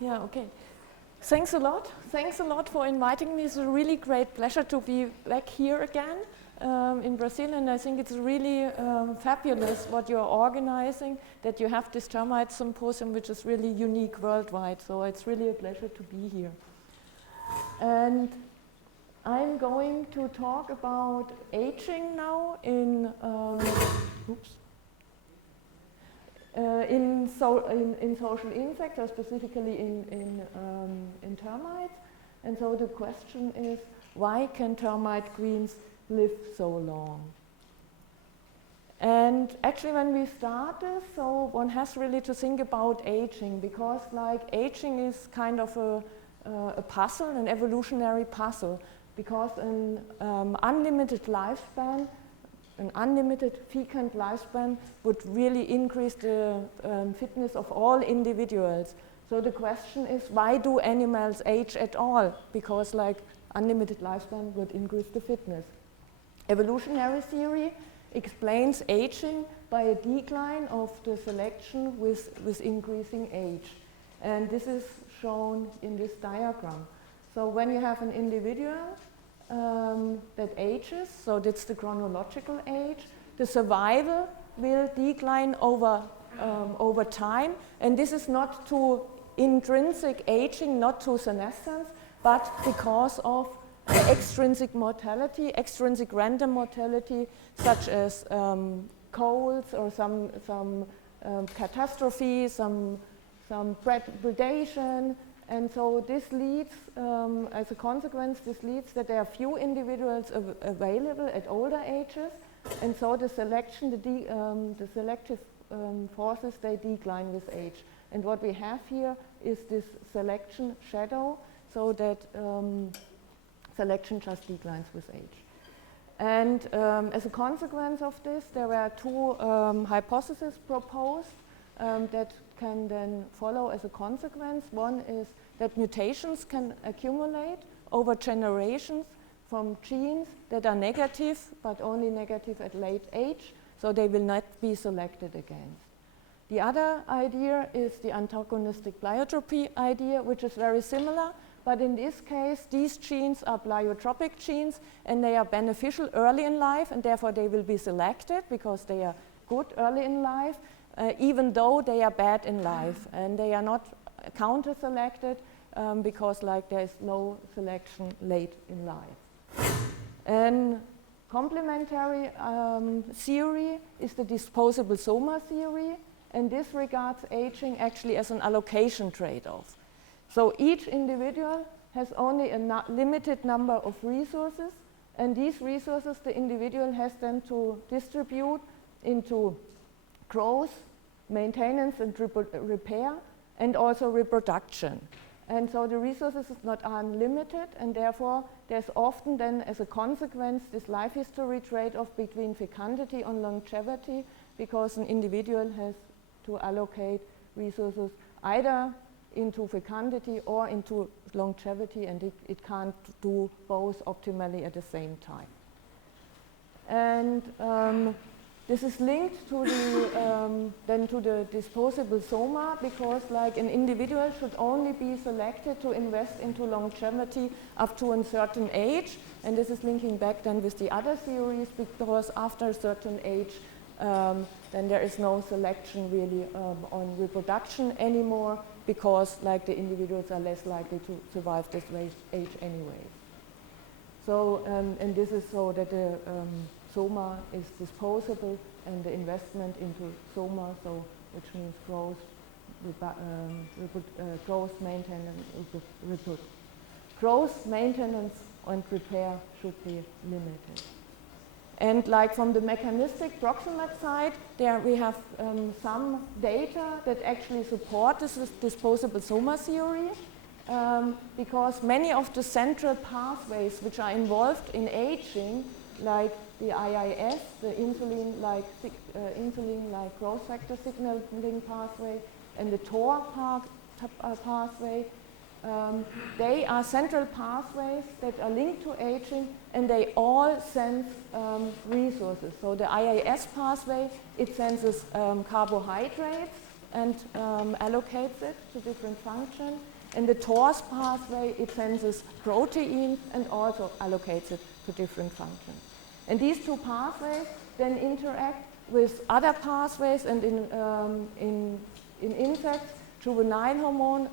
Yeah, okay. Thanks a lot. Thanks a lot for inviting me. It's a really great pleasure to be back here again in Brazil, and I think it's really fabulous what you're organizing, that you have this termite symposium, which is really unique worldwide. So it's really a pleasure to be here. And I'm going to talk about aging now in social insects, or specifically in termites. And so the question is, why can termite queens live so long? And actually when we start this, so one has really to think about aging, because like aging is kind of a puzzle, an evolutionary puzzle, because an unlimited lifespan, an unlimited fecund lifespan would really increase the fitness of all individuals. So the question is, why do animals age at all? Because like unlimited lifespan would increase the fitness. Evolutionary theory explains aging by a decline of the selection with increasing age. And this is shown in this diagram. So when you have an individual that ages, so that's the chronological age, the survival will decline over time, and this is not to intrinsic aging, not to senescence, but because of extrinsic mortality, extrinsic random mortality, such as colds or some catastrophe, some predation. And so this leads, as a consequence, this leads that there are few individuals available at older ages, and so the selection, the selective forces, they decline with age. And what we have here is this selection shadow, so that selection just declines with age. And as a consequence of this, there were two hypotheses proposed that can then follow as a consequence. One is that mutations can accumulate over generations from genes that are negative, but only negative at late age, so they will not be selected against. The other idea is the antagonistic pleiotropy idea, which is very similar, but in this case, these genes are pleiotropic genes, and they are beneficial early in life, and therefore they will be selected because they are good early in life, even though they are bad in life, and they are not counter-selected because like there is no selection late in life. And complementary theory is the disposable soma theory, and this regards aging actually as an allocation trade-off. So each individual has only a limited number of resources, and these resources the individual has then to distribute into growth, maintenance and repair, and also reproduction. And so the resources is not unlimited, and therefore there's often then as a consequence this life history trade-off between fecundity and longevity, because an individual has to allocate resources either into fecundity or into longevity, and it can't do both optimally at the same time. And this is linked to the then to the disposable soma, because like an individual should only be selected to invest into longevity up to a certain age, and this is linking back then with the other theories, because after a certain age then there is no selection really on reproduction anymore, because like the individuals are less likely to survive this age anyway. So and this is so that the soma is disposable, and the investment into soma, so which means growth, growth, maintenance, and repair should be limited. And like from the mechanistic proximate side, there we have some data that actually support this disposable soma theory, because many of the central pathways which are involved in aging, like the IIS, the insulin-like growth factor signaling pathway, and the TOR pathway, they are central pathways that are linked to aging, and they all sense resources. So the IIS pathway, it senses carbohydrates, and allocates it to different functions. In the TORS pathway, it senses proteins and also allocates it to different functions. And these two pathways then interact with other pathways, and in insects, juvenile hormone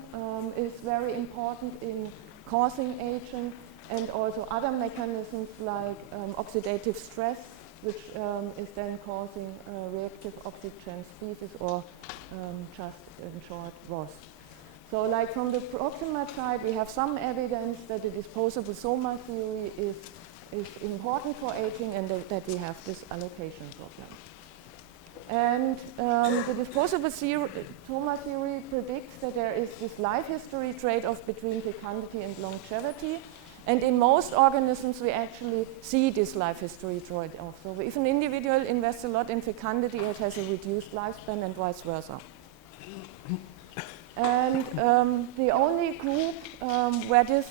is very important in causing aging, and also other mechanisms like oxidative stress, which is then causing reactive oxygen species, or just in short, ROS. So like from the proximate side, we have some evidence that the disposable soma theory is important for aging, and that we have this allocation problem. And the disposable soma theory predicts that there is this life history trade-off between fecundity and longevity. And in most organisms, we actually see this life history trade-off. So if an individual invests a lot in fecundity, it has a reduced lifespan, and vice versa. And the only group where this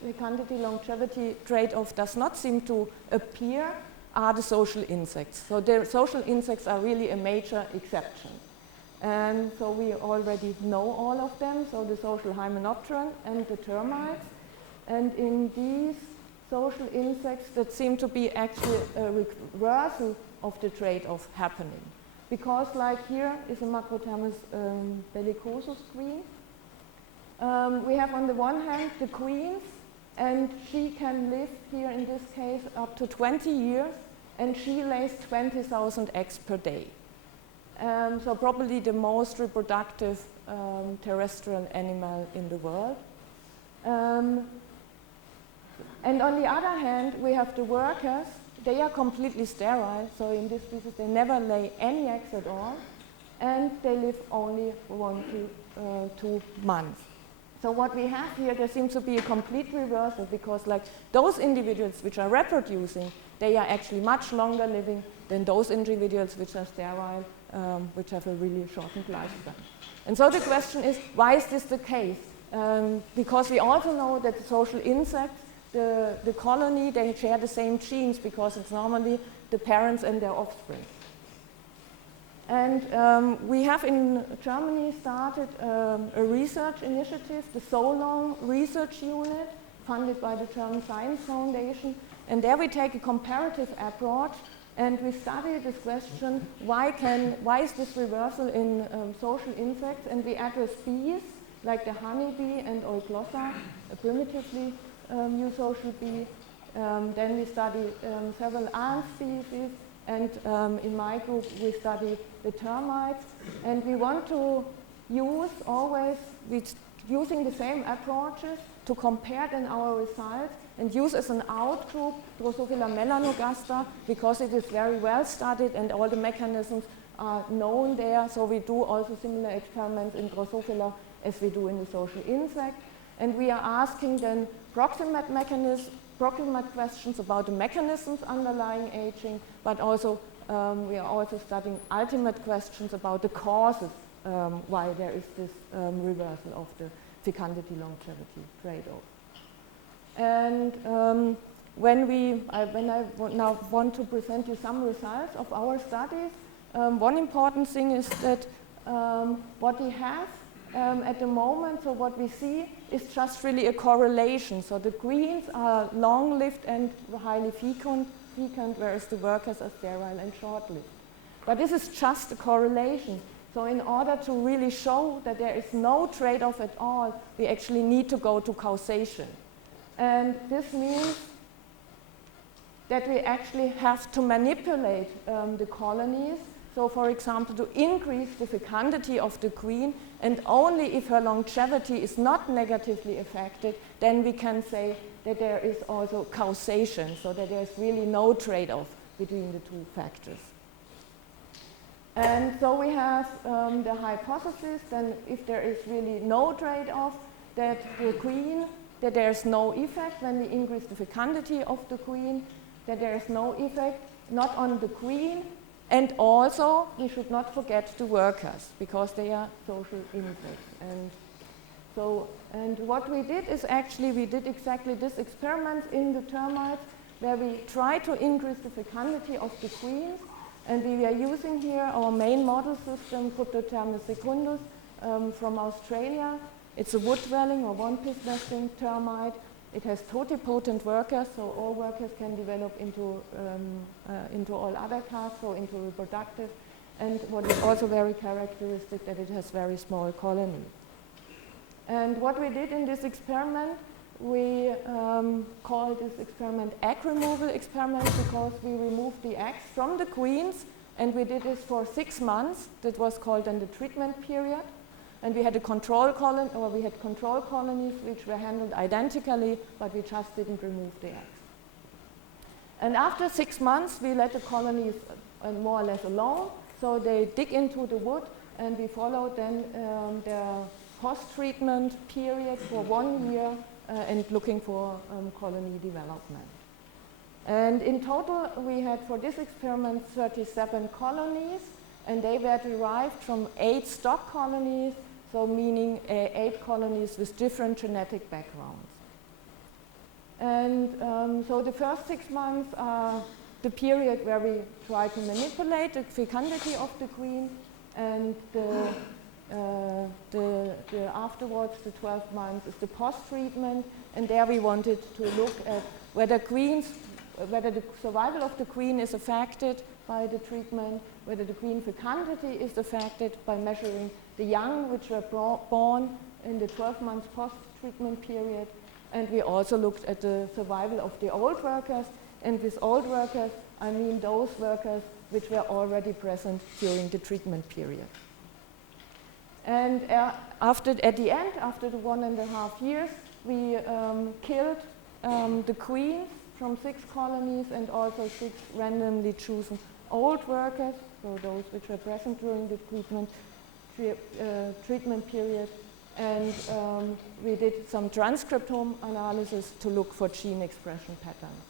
fecundity longevity trade-off does not seem to appear are the social insects. So the social insects are really a major exception. And so we already know all of them, so the social hymenopteron and the termites. And in these social insects, that seem to be actually a reversal of the trade-off happening. Because like here is a Macrothermus bellicosus queen. We have on the one hand the queens, and she can live here in this case up to 20 years, and she lays 20,000 eggs per day. So probably the most reproductive terrestrial animal in the world. And on the other hand, we have the workers. They are completely sterile, so in this species they never lay any eggs at all, and they live only 1 to 2 months. So what we have here, there seems to be a complete reversal, because like those individuals which are reproducing, they are actually much longer living than those individuals which are sterile, which have a really shortened lifespan. And so the question is, why is this the case? Because we also know that the social insects, the colony, they share the same genes, because it's normally the parents and their offspring. And we have in Germany started a research initiative, the SoLong Research Unit, funded by the German Science Foundation. And there we take a comparative approach, and we study this question, why is this reversal in social insects? And we address bees, like the honeybee and Euglossa, a primitively eusocial bee. Then we study several ant species, and in my group we study the termites. And we want to use always, using the same approaches, to compare then our results and use as an outgroup Drosophila melanogaster, because it is very well studied and all the mechanisms are known there. So we do also similar experiments in Drosophila as we do in the social insect. And we are asking then proximate questions about the mechanisms underlying aging, but also we are also studying ultimate questions about the causes why there is this reversal of the fecundity longevity trade-off. And when I now want to present you some results of our studies, one important thing is that what we have at the moment, so what we see is just really a correlation. So the greens are long-lived and highly fecund, whereas the workers are sterile and short-lived. But this is just a correlation. So in order to really show that there is no trade-off at all, we actually need to go to causation. And this means that we actually have to manipulate the colonies. So for example, to increase the fecundity of the queen, and only if her longevity is not negatively affected, then we can say that there is also causation, so that there is really no trade-off between the two factors. And so we have the hypothesis, then if there is really no trade-off, that the queen, that there is no effect when we increase the fecundity of the queen, that there is no effect not on the queen, and also we should not forget the workers, because they are social insects. And what we did is actually we did exactly this experiment in the termites, where we try to increase the fecundity of the queens, And we are using here our main model system, secundus, from Australia. It's a wood-dwelling or one-piece nesting termite. It has totipotent workers, so all workers can develop into all other castes, so into reproductive. And what is also very characteristic that it has very small colony. And what we did in this experiment, we called this experiment egg removal experiment because we removed the eggs from the queens, and we did this for 6 months. That was called then the treatment period. And we had a control colony, or we had control colonies which were handled identically, but we just didn't remove the eggs. And after 6 months, we let the colonies more or less alone, so they dig into the wood, and we followed then their post-treatment period for 1 year and looking for colony development. And in total, we had for this experiment 37 colonies, and they were derived from 8 stock colonies, so meaning 8 colonies with different genetic backgrounds. And so the first 6 months are the period where we try to manipulate the fecundity of the queen, and afterwards, the 12 months is the post-treatment, and there we wanted to look at whether the survival of the queen is affected by the treatment, whether the queen fecundity is affected by measuring the young which were born in the 12 months post-treatment period, and we also looked at the survival of the old workers, and with old workers, I mean those workers which were already present during the treatment period. And at the end, after the 1.5 years, we killed the queens from 6 colonies and also 6 randomly chosen old workers, so those which were present during the treatment period. And we did some transcriptome analysis to look for gene expression patterns.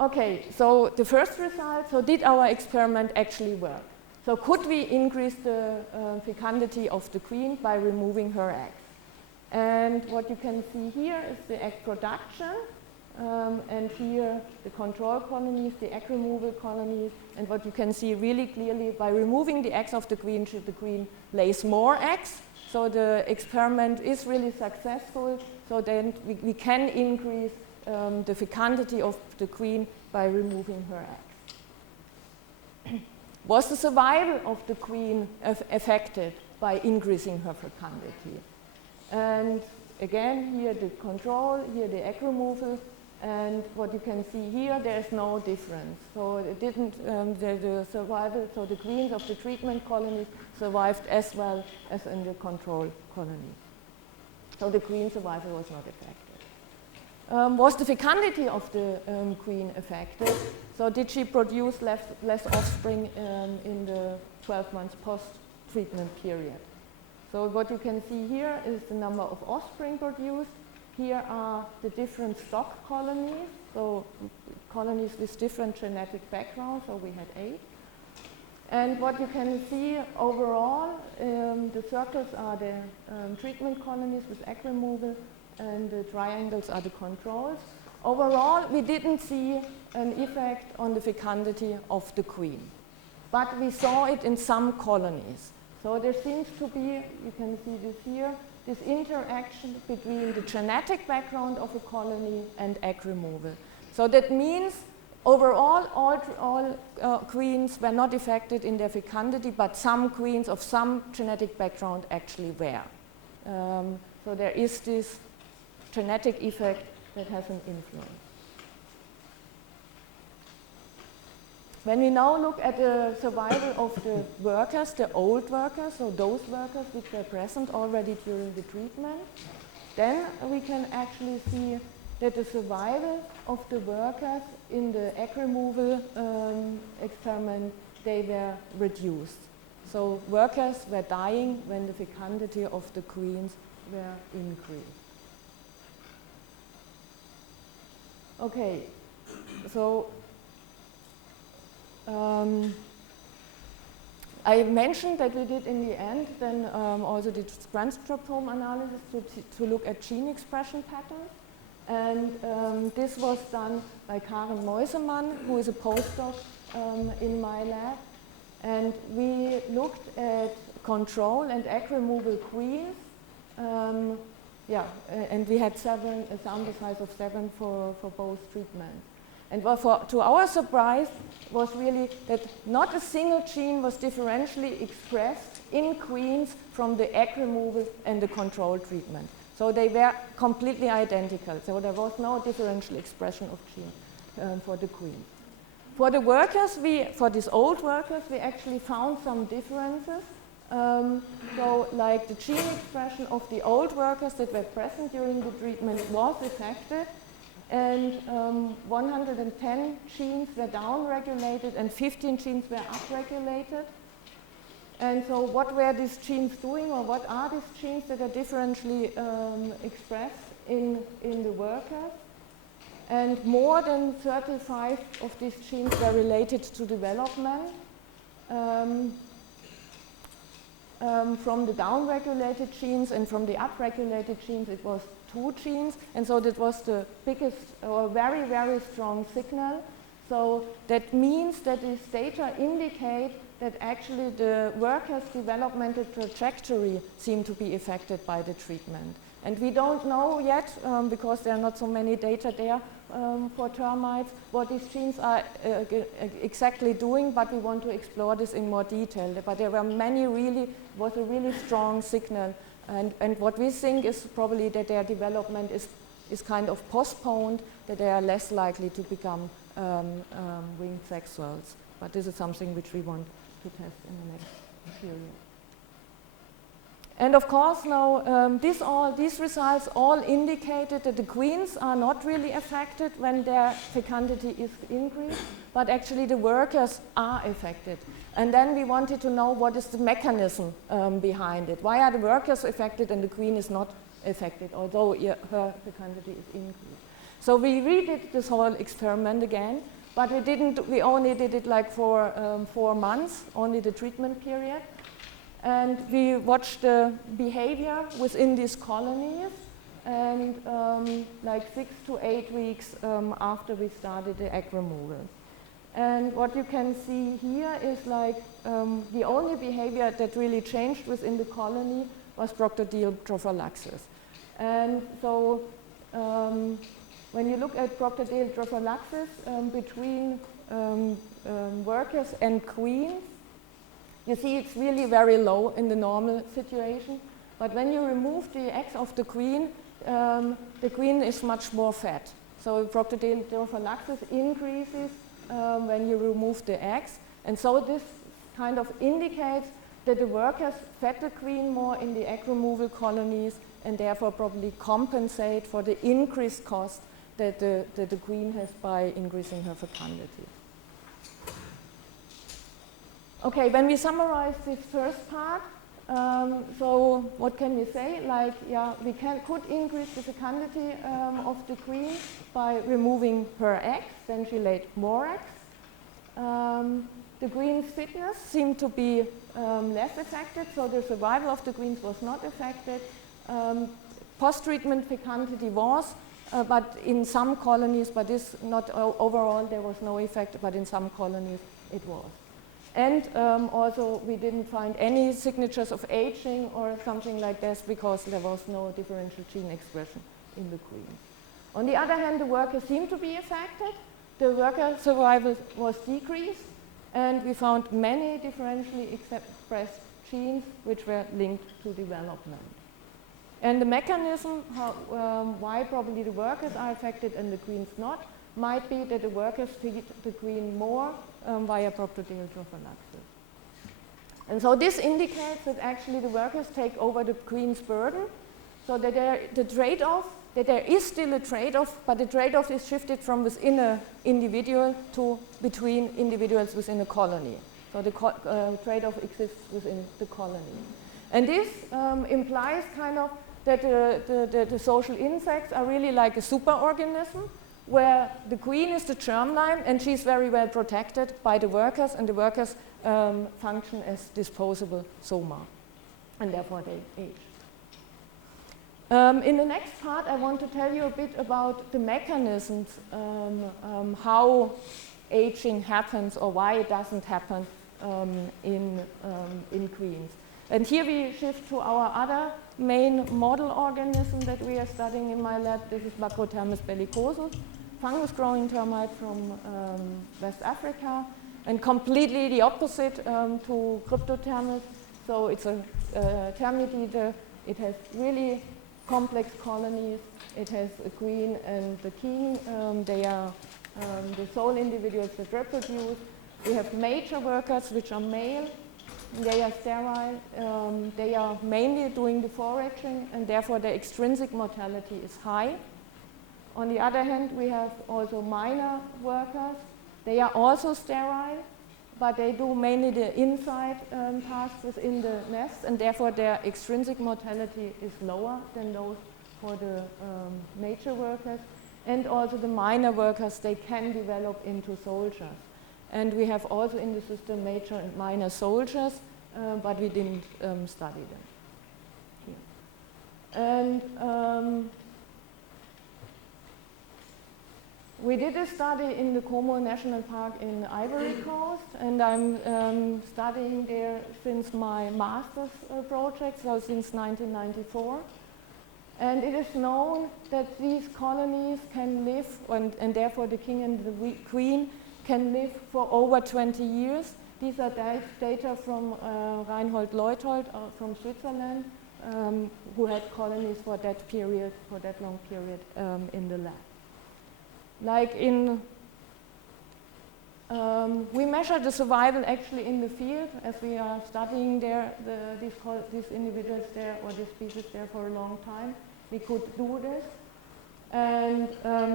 Okay, so the first result, so did our experiment actually work? So could we increase the fecundity of the queen by removing her eggs? And what you can see here is the egg production, and here the control colonies, the egg removal colonies, and what you can see really clearly, by removing the eggs of the queen lays more eggs, so the experiment is really successful, so then we can increase the fecundity of the queen by removing her eggs. Was the survival of the queen affected by increasing her fecundity? And again, here the control, here the egg removal, and what you can see here, there is no difference. So it didn't, the survival, so the queens of the treatment colonies survived as well as in the control colony. So the queen survival was not affected. Was the fecundity of the queen affected? So did she produce less offspring in the 12 months post-treatment period? So what you can see here is the number of offspring produced. Here are the different stock colonies, so colonies with different genetic backgrounds, so we had 8. And what you can see overall, the circles are the treatment colonies with egg removal, and the triangles are the controls. Overall, we didn't see an effect on the fecundity of the queen, but we saw it in some colonies. So there seems to be, you can see this here, this interaction between the genetic background of a colony and egg removal. So that means overall, all queens were not affected in their fecundity, but some queens of some genetic background actually were. So there is this genetic effect that has an influence. When we now look at the survival of the workers, the old workers, so those workers which were present already during the treatment, then we can actually see that the survival of the workers in the egg removal experiment, they were reduced. So workers were dying when the fecundity of the queens were increased. Okay, so I mentioned that we did in the end then also did transcriptome analysis to look at gene expression patterns, and this was done by Karen Meusemann, who is a postdoc in my lab, and we looked at control and egg removal queens. And we had a sample size of 7 for both treatments. And to our surprise was really that not a single gene was differentially expressed in queens from the egg removal and the control treatment. So they were completely identical. So there was no differential expression of gene for the queens. For the workers, for these old workers, we actually found some differences. So like the gene expression of the old workers that were present during the treatment was affected, and 110 genes were downregulated and 15 genes were upregulated. And so what were these genes doing, or what are these genes that are differentially expressed in the workers? And more than 35 of these genes were related to development. From the downregulated genes and from the upregulated genes, it was 2 genes, and so that was the biggest or very, very strong signal. So that means that these data indicate that actually the workers' developmental trajectory seemed to be affected by the treatment. And we don't know yet, because there are not so many data there for termites, what these genes are exactly doing, but we want to explore this in more detail. But there were was a really strong signal. And what we think is probably that their development is kind of postponed, that they are less likely to become winged sexuals. But this is something which we want to test in the next period. And of course now these results all indicated that the queens are not really affected when their fecundity is increased, but actually the workers are affected. And then we wanted to know what is the mechanism behind it. Why are the workers affected and the queen is not affected, although her fecundity is increased? So we redid this whole experiment again, but we only did it like for 4 months, only the treatment period. And we watched the behavior within these colonies, and like 6 to 8 weeks after we started the egg removal. And what you can see here is like the only behavior that really changed within the colony was proctodial prophylaxis. And so when you look at proctodial prophylaxis between workers and queens, you see it's really very low in the normal situation. But when you remove the eggs of the queen is much more fat. So proctodial prophylaxis increases when you remove the eggs. And so this kind of indicates that the workers fed the queen more in the egg removal colonies and therefore probably compensate for the increased cost that the queen has by increasing her fecundity. Okay, when we summarize this first part, so what can we say? Like, yeah, we could increase the fecundity of the queen by removing her eggs, then she laid more eggs. The queen's fitness seemed to be less affected, so the survival of the queens was not affected. Post-treatment fecundity was, but in some colonies, but this not overall, there was no effect, but in some colonies it was. And also we didn't find any signatures of aging or something like this because there was no differential gene expression in the queen. On the other hand, the workers seemed to be affected. The worker survival was decreased, and we found many differentially expressed genes which were linked to development. And the mechanism why probably the workers are affected and the queens not might be that the workers feed the queen more via proctodial prophylaxis. And so this indicates that actually the workers take over the queen's burden, so that the trade-off, that there is still a trade-off, but the trade-off is shifted from within an individual to between individuals within a colony. So the trade-off exists within the colony. And this implies kind of that the social insects are really like a superorganism, where the queen is the germline and she's very well protected by the workers, and the workers function as disposable soma, and therefore they age. In the next part, I want to tell you a bit about the mechanisms, how aging happens or why it doesn't happen in queens. And here we shift to our other main model organism that we are studying in my lab. This is Macrothermus bellicosus, fungus-growing termite from West Africa, and completely the opposite to Cryptothermus. So it's a termite eater. It has really complex colonies. It has a queen and the king. They are the sole individuals that reproduce. We have major workers, which are male. They are sterile. They are mainly doing the foraging, and therefore their extrinsic mortality is high. On the other hand, we have also minor workers. They are also sterile, but they do mainly the inside tasks within the nest, and therefore their extrinsic mortality is lower than those for the major workers. And also the minor workers, they can develop into soldiers. And we have also in the system major and minor soldiers, but we didn't study them here. And we did a study in the Como National Park in Ivory Coast, and I'm studying there since my master's project, so since 1994. And it is known that these colonies can live, and therefore the king and the queen can live for over 20 years. These are data from Reinhold Leuthold from Switzerland, who had colonies for that period, for that long period in the lab. Like we measure the survival actually in the field, as we are studying there these individuals there or these species there for a long time. We could do this, and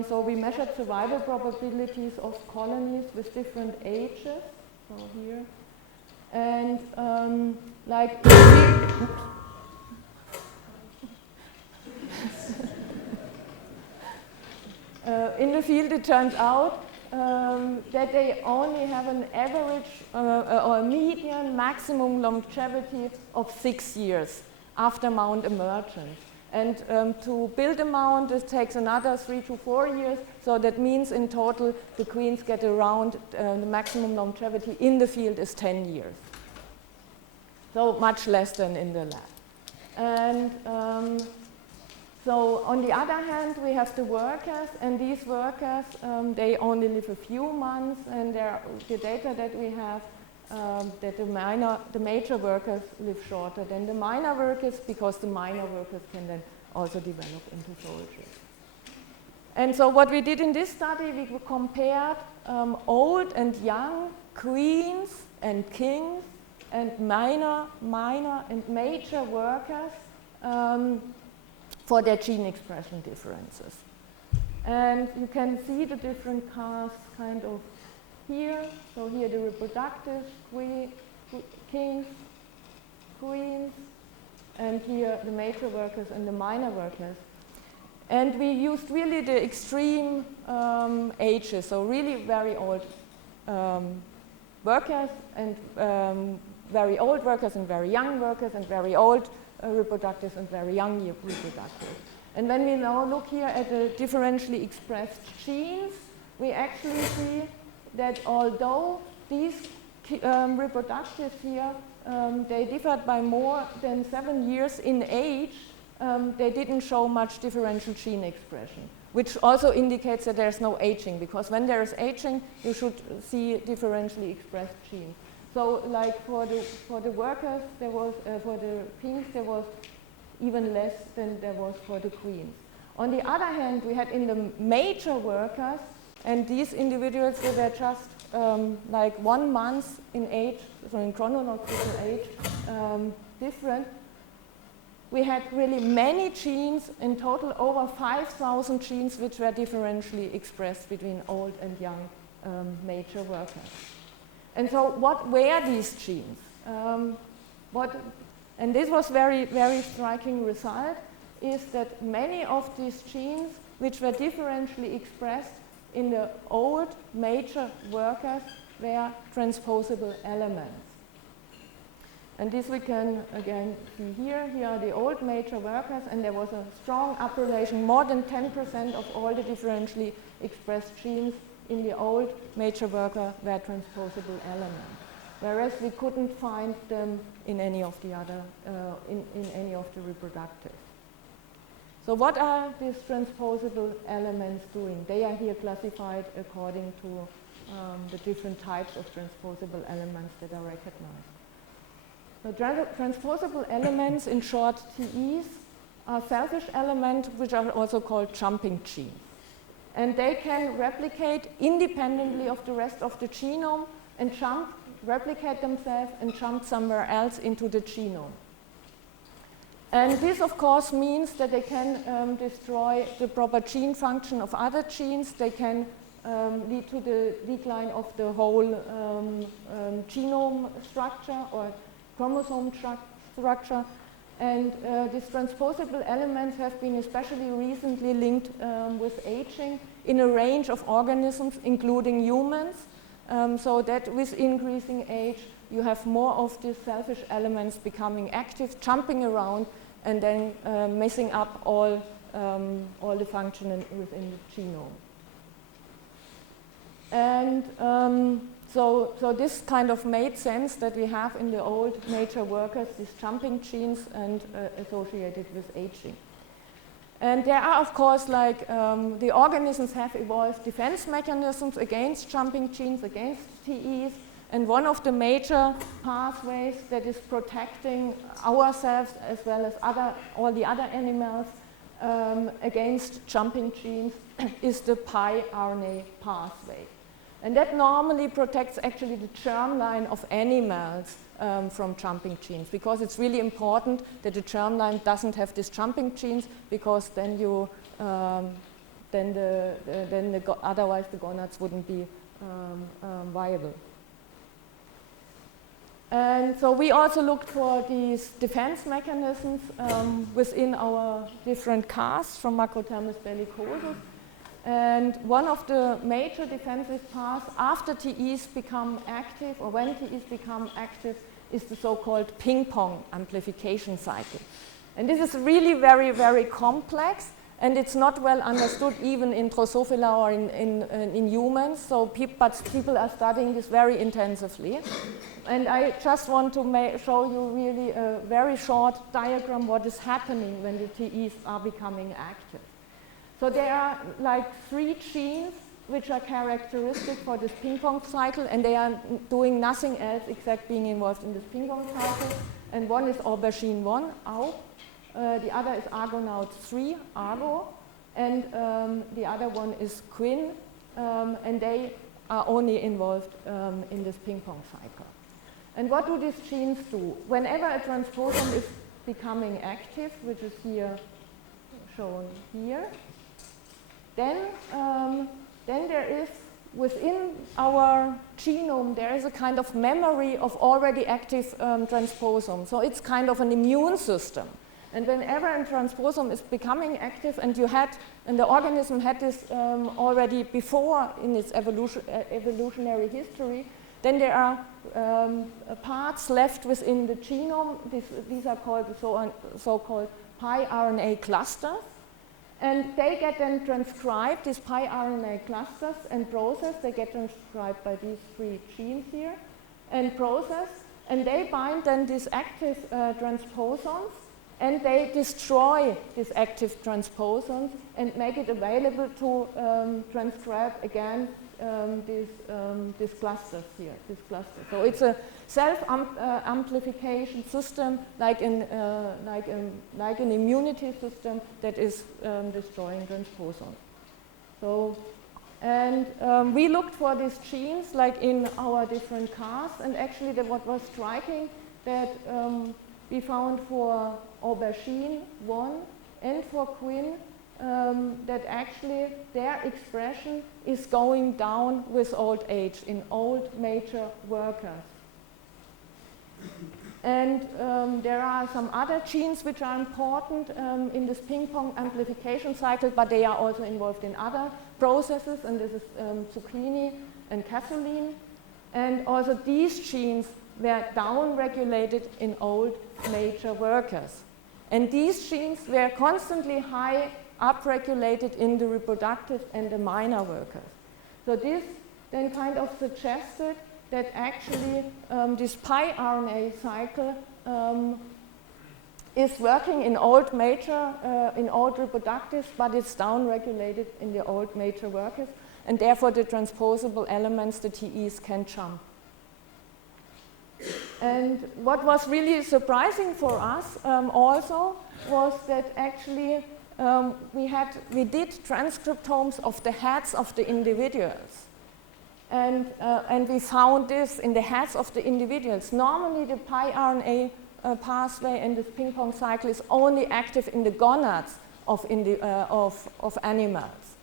so we measured survival probabilities of colonies with different ages. So here, and like in the field, it turns out that they only have an average or a median maximum longevity of 6 years after mount emergence. And to build a mount, it takes another 3 to 4 years. So that means in total, the queens get around the maximum longevity in the field is 10 years. So much less than in the lab. And so on the other hand, we have the workers, and these workers, they only live a few months, and the data that we have, that the major workers live shorter than the minor workers, because the minor workers can then also develop into soldiers. And so what we did in this study, we compared old and young queens and kings and minor and major workers for their gene expression differences. And you can see the different castes kind of here. So here the reproductive kings, queens, and here the major workers and the minor workers. And we used really the extreme ages, so really very old workers and very old workers and very young workers and very old reproductives and very young reproductives. And when we now look here at the differentially expressed genes, we actually see that although these reproductives here, they differed by more than 7 years in age, they didn't show much differential gene expression, which also indicates that there's no aging, because when there is aging, you should see differentially expressed genes. So like for the workers, there was, for the kings, there was even less than there was for the queens. On the other hand, we had in the major workers, and these individuals, they were just like 1 month in age, so in chronological age, different. We had really many genes, in total over 5,000 genes, which were differentially expressed between old and young major workers. And so what were these genes? And this was very, very striking result, is that many of these genes, which were differentially expressed in the old major workers, were transposable elements. And this we can again see here. Here are the old major workers, and there was a strong upregulation. More than 10% of all the differentially expressed genes in the old major worker were transposable elements, whereas we couldn't find them in any of the other, in any of the reproductives. So what are these transposable elements doing? They are here classified according to the different types of transposable elements that are recognized. So transposable elements, in short TEs, are selfish elements which are also called jumping genes. And they can replicate independently of the rest of the genome and replicate themselves and jump somewhere else into the genome. And this, of course, means that they can destroy the proper gene function of other genes. They can lead to the decline of the whole genome structure or chromosome structure. And these transposable elements have been especially recently linked with aging in a range of organisms, including humans, so that with increasing age, you have more of these selfish elements becoming active, jumping around, and then messing up all the function within the genome. And so this kind of made sense that we have in the old major workers these jumping genes and associated with aging. And there are, of course, like the organisms have evolved defense mechanisms against jumping genes, against TEs, and one of the major pathways that is protecting ourselves as well as all the other animals against jumping genes is the pi-RNA pathway. And that normally protects actually the germline of animals from jumping genes, because it's really important that the germline doesn't have these jumping genes, because then otherwise the gonads wouldn't be viable. And so we also looked for these defense mechanisms within our different castes from Macrothermus bellicosus. And one of the major defensive paths after TEs become active, or when TEs become active, is the so-called ping-pong amplification cycle. And this is really very, very complex, and it's not well understood even in Drosophila or in humans, so but people are studying this very intensively. And I just want to show you really a very short diagram what is happening when the TEs are becoming active. So there are like 3 genes which are characteristic for this ping-pong cycle, and they are doing nothing else except being involved in this ping-pong cycle. And one is aubergine 1, AU. The other is argonaut 3, ARGO. And the other one is quin, and they are only involved in this ping-pong cycle. And what do these genes do? Whenever a transposon is becoming active, which is here shown here, then there is, within our genome, there is a kind of memory of already active transposome. So it's kind of an immune system. And whenever a transposome is becoming active, and the organism had this already before in its evolutionary history, then there are parts left within the genome. These are called the so-called pi-RNA clusters. And they get then transcribed, these pi-RNA clusters, and processed. They get transcribed by these 3 genes here, and processed. And they bind then these active transposons, and they destroy these active transposons and make it available to transcribe again these clusters here, this cluster. So it's a self-amplification system, like an immunity system that is destroying transposons. So, and we looked for these genes like in our different castes, and actually what was striking that we found for aubergine 1 and for quin that actually their expression is going down with old age in old major workers. And there are some other genes which are important in this ping-pong amplification cycle, but they are also involved in other processes, and this is zucchini and caseline. And also these genes were down-regulated in old major workers. And these genes were constantly high up-regulated in the reproductive and the minor workers. So this then kind of suggested that actually this pi RNA cycle is working in old major, in old reproductives, but it's down-regulated in the old major workers, and therefore the transposable elements, the TEs, can jump. And what was really surprising for us also was that actually we did transcriptomes of the heads of the individuals. And we found this in the heads of the individuals. Normally the pi RNA pathway and this ping pong cycle is only active in the gonads of animals.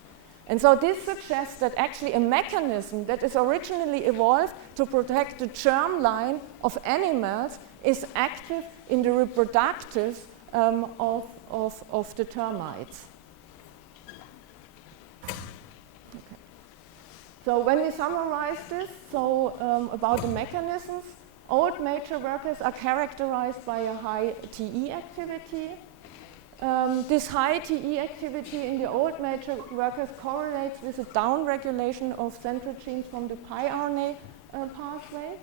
And so this suggests that actually a mechanism that is originally evolved to protect the germline of animals is active in the reproductives of the termites. Okay. So when we summarize this, about the mechanisms, old major workers are characterized by a high TE activity. This high TE activity in the old major workers correlates with a downregulation of central genes from the pi RNA pathway.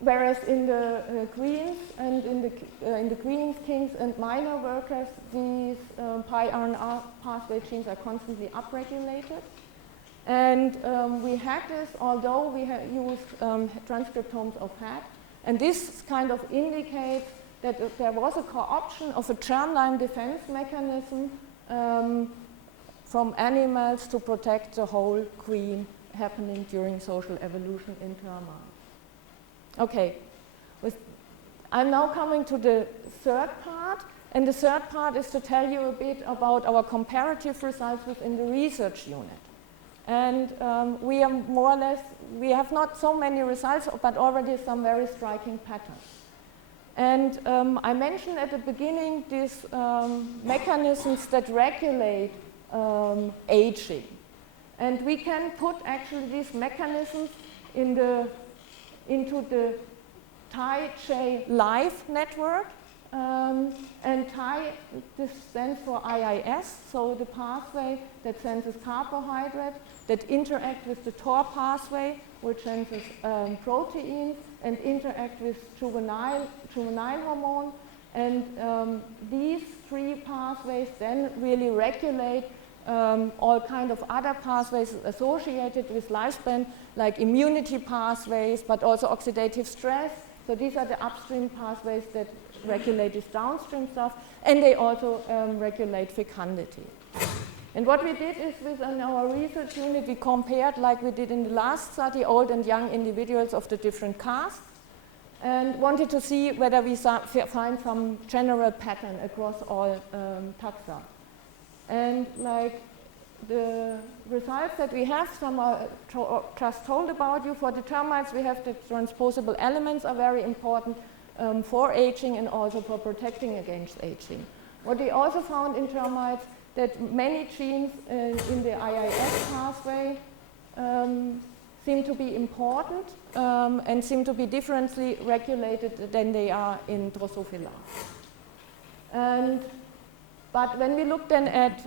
Whereas in the greens and in the greens, kings, and minor workers, these pi RNA pathway genes are constantly upregulated. And we had this, although we used transcriptomes of HAT, and this kind of indicates that there was a co-option of a germline defense mechanism from animals to protect the whole queen happening during social evolution in termites. Okay, I'm now coming to the third part, and the third part is to tell you a bit about our comparative results within the research unit. And we are more or less, we have not so many results, but already some very striking patterns. And I mentioned at the beginning these mechanisms that regulate aging. And we can put actually these mechanisms into the TIE-J live network. And TIE, this stands for IIS, so the pathway that senses carbohydrate, that interact with the TOR pathway, which senses proteins, and interact with juvenile hormone. And these three pathways then really regulate all kind of other pathways associated with lifespan, like immunity pathways, but also oxidative stress. So these are the upstream pathways that regulate this downstream stuff, and they also regulate fecundity. And what we did is within our research unit, we compared, like we did in the last study, old and young individuals of the different castes, and wanted to see whether we find some general pattern across all taxa. And like the results that we have, some are just told about you. For the termites, we have the transposable elements are very important for aging and also for protecting against aging. What we also found in termites, that many genes in the IIS pathway seem to be important and seem to be differently regulated than they are in Drosophila. But when we look then at,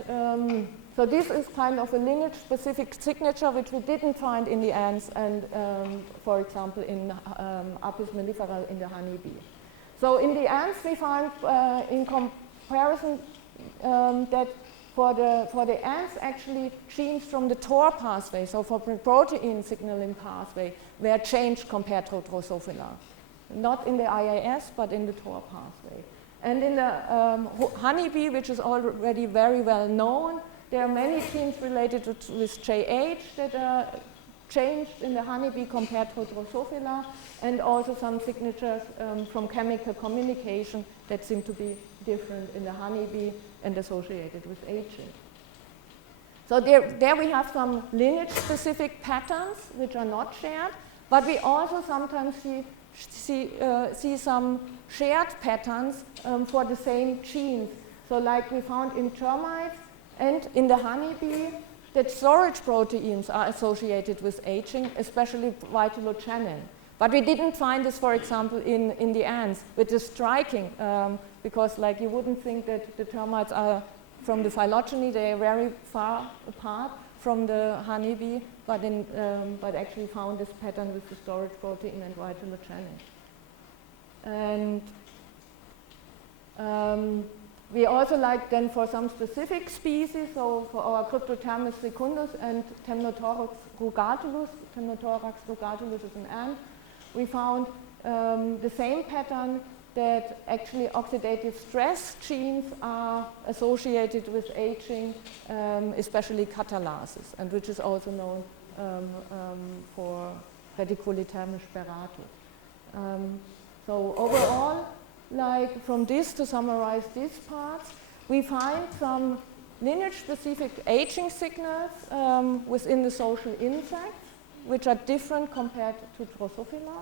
so this is kind of a lineage-specific signature which we didn't find in the ants and, for example, in Apis mellifera in the honeybee. So in the ants we found in comparison that for the ants actually genes from the TOR pathway, so for protein signaling pathway, were changed compared to Drosophila. Not in the IIS, but in the TOR pathway. And in the honeybee, which is already very well known, there are many genes related with JH that are changed in the honeybee compared to Drosophila, and also some signatures from chemical communication that seem to be different in the honeybee and associated with aging. So there we have some lineage-specific patterns which are not shared, but we also sometimes see some shared patterns for the same genes. So like we found in termites and in the honeybee, that storage proteins are associated with aging, especially vitellogenin. But we didn't find this, for example, in the ants, which is striking, because like you wouldn't think that the termites are from the phylogeny, they are very far apart from the honeybee, but actually found this pattern with the storage protein and vitellogenic. And we also like then for some specific species, so for our Cryptothermis fecundus and Temnothorax rugatulus is an ant, we found the same pattern, that actually oxidative stress genes are associated with aging, especially catalases, and which is also known for reticulithermis speratus. So overall, like from this, to summarize these parts, we find some lineage-specific aging signals within the social insects, which are different compared to Drosophila.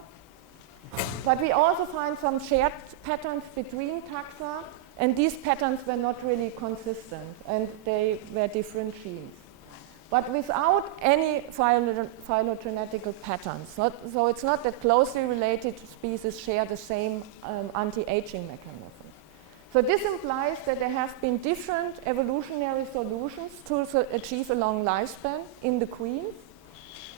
But we also find some shared patterns between taxa, and these patterns were not really consistent, and they were different genes. But without any phylogenetical patterns. So it's not that closely related species share the same anti-aging mechanism. So this implies that there have been different evolutionary solutions to achieve a long lifespan in the queens.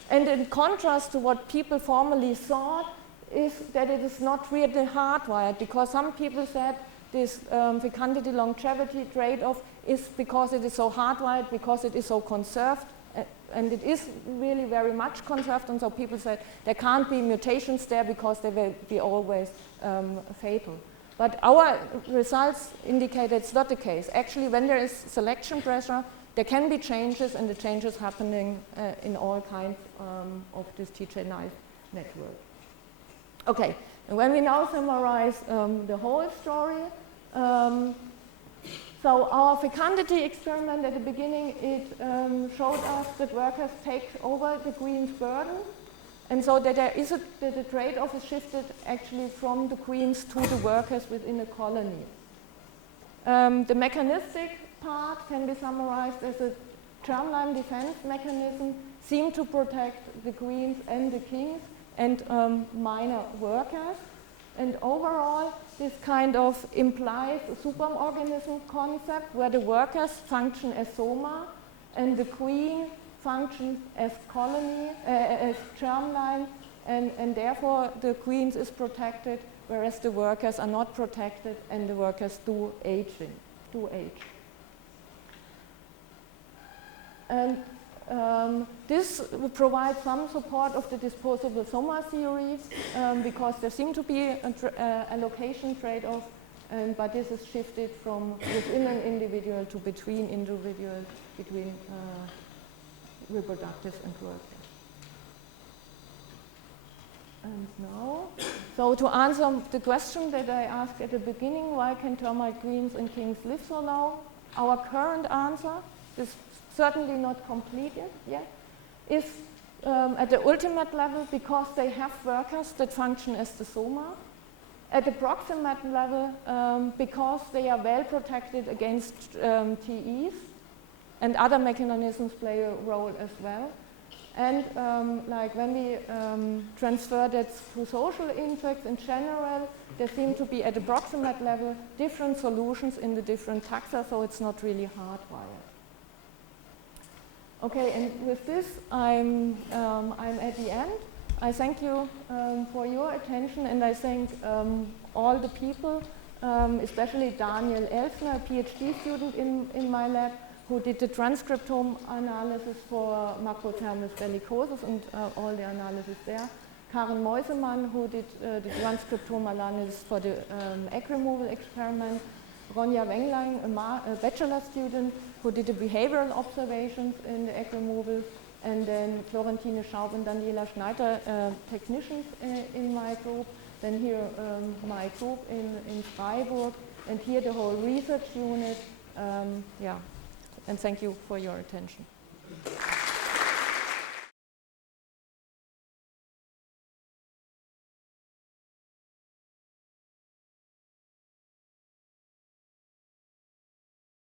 And in contrast to what people formerly thought, is that it is not really hardwired, because some people said this fecundity longevity trade-off is because it is so hardwired, because it is so conserved, and it is really very much conserved, and so people said there can't be mutations there because they will be always fatal. But our results indicate it's not the case. Actually, when there is selection pressure, there can be changes, and the changes happening in all kinds of this TJ9 network. Okay, and when we now summarize the whole story, so our fecundity experiment at the beginning, it showed us that workers take over the queen's burden, and so that that the trade-off is shifted actually from the queens to the workers within a colony. The mechanistic part can be summarized as a germline defense mechanism, seem to protect the queens and the kings and minor workers. And overall, this kind of implies a superorganism concept where the workers function as soma and the queen functions as colony, as germline, and therefore the queens is protected, whereas the workers are not protected, and the workers do age. And this will some support of the disposable soma theory, because there seem to be a location trade-off, but this is shifted from within an individual to between individuals, between reproductive and working. And now, so to answer the question that I asked at the beginning, why can termite queens and kings live so long? Our current answer is certainly not completed yet, is at the ultimate level because they have workers that function as the soma. At the proximate level, because they are well protected against TEs, and other mechanisms play a role as well. And like when we transfer that to social insects in general, there seem to be at the proximate level different solutions in the different taxa, so it's not really hardwired. Okay, and with this, I'm at the end. I thank you for your attention, and I thank all the people, especially Daniel Elsner, a PhD student in my lab, who did the transcriptome analysis for Macrothermis bellicosus and all the analysis there. Karen Meusemann, who did the transcriptome analysis for the egg removal experiment. Ronja Wenglang, a bachelor student, who did the behavioral observations in the egg removal. And then Florentine Schaub and Daniela Schneider, technicians in my group. Then here my group in Freiburg. And here the whole research unit. Yeah. And thank you for your attention.